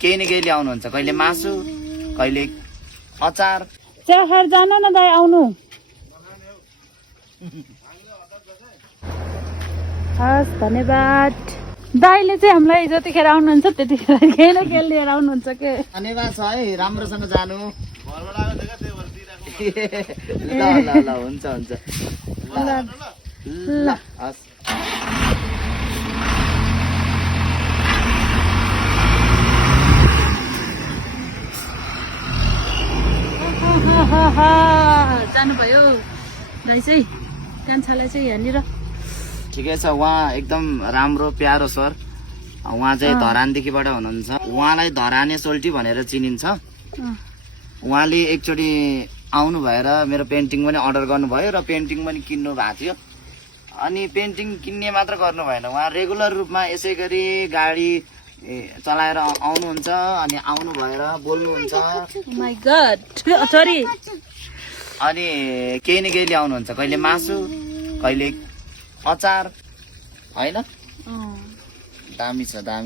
केही न केही ल्याउनुहुन्छ, कहिले मासु कहिले अचार। चियाखाएर जान न दाइ, आउनु। हस्, धन्यवाद। दाइले चाहिँ हामीलाई जतिखेर आउनुहुन्छ त्यतिखेर केही न केही लिएर आउनुहुन्छ के। धन्यवाद छ है, राम्रोसँग जानु। ल ल ल हुन्छ हुन्छ ल हस्। जानुभयो दाइ चाहिँ, कान्छालाई चाहिँ यहाँनिर। ठिकै छ, उहाँ एकदम राम्रो प्यारो सर। उहाँ चाहिँ धरानदेखिबाट हुनुहुन्छ। उहाँलाई धराने सोल्टी भनेर चिनिन्छ। उहाँले एकचोटि आउनु भएर मेरो पेन्टिङ पनि अर्डर गर्नुभयो र पेन्टिङ पनि किन्नु भएको थियो। अनि पेन्टिङ किन्ने मात्र गर्नु भएन, उहाँ रेगुलर रूपमा यसै गरी गाडी चलाएर आउनुहुन्छ अनि आउनु भएर बोल्नुहुन्छ। My God, sorry. अनि केही न केही ल्याउनुहुन्छ, कहिले मासु कहिले अचार, होइन? दामी छ, दामी।